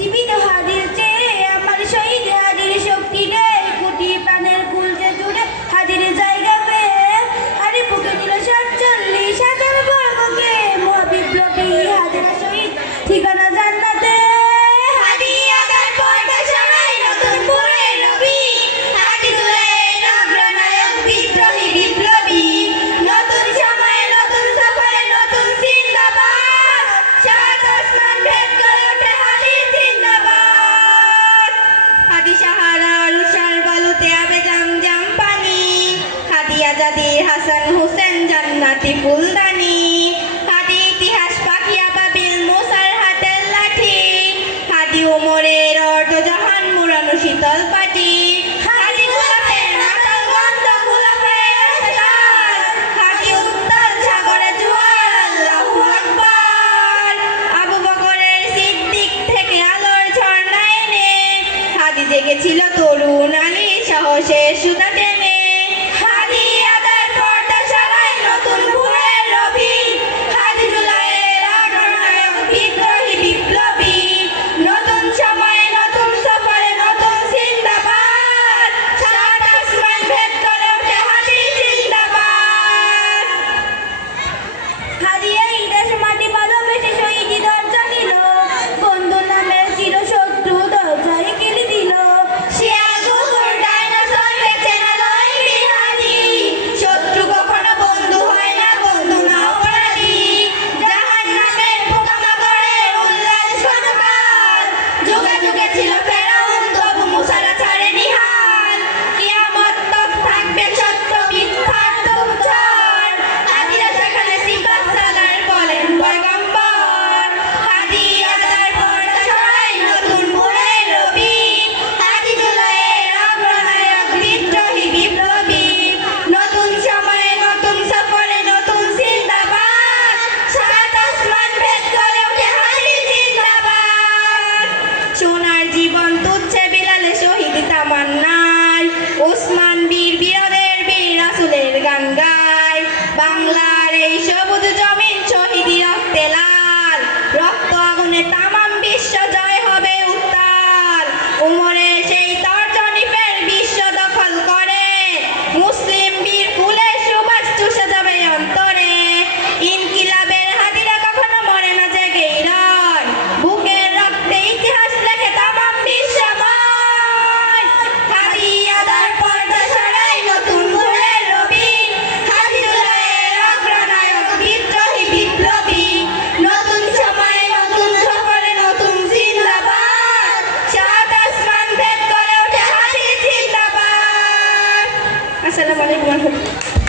জীবিত হাদির চেয়ে আমার শহীদ হাদির শক্তি নেই, কোটি প্রাণের কুলতে জুড়ে হাদির জায়গা পেয়ে আরে বুকে দিল ৪৭,০০০ বর্গকে মহাবিপ্লবী হাদিরা শহীদ ঠিকানা জান্নাতে। হাসান হোসেন জান্নাতি ফুলদানি, হাদি ইতিহাস পাখি আবাবিল মুসার হাতের লাঠি, হাদি ওমরের অর্ধজাহান মুরানো শীতল পাটি, হাদি গোলাপের মাতাল গন্ধ গোলাপের আশার, হাদি উত্তাল সাগরে জোয়ার আল্লাহু আকবার, আবু বকরের সিদ্দিক থেকে আলোর ঝর্ণা এনে হাদি জেগেছিল তরুণ আলী সাহসের সুতা টেনে। ওসমান বীর বীরদের বীর রাসূলের গান গায়, বাংলার এই সবুজ জমিন শহীদি রক্তে লাল, রক্ত আগুনে তামাম বিশ্ব জয় হবে উত্তাল। উমরের সেই তর্জনী ফের বিশ্ব দখল করে, মুসলিম বীর ফুলের সুবাস চুষে যাবে অন্তরে। ইনকিলাবের হাদিরা কখনো মরে না জেগেই রয়, বুকের রক্তে ইতিহাস লেখে তামাম বিশ্বময়। আসসালামু আলাইকুম।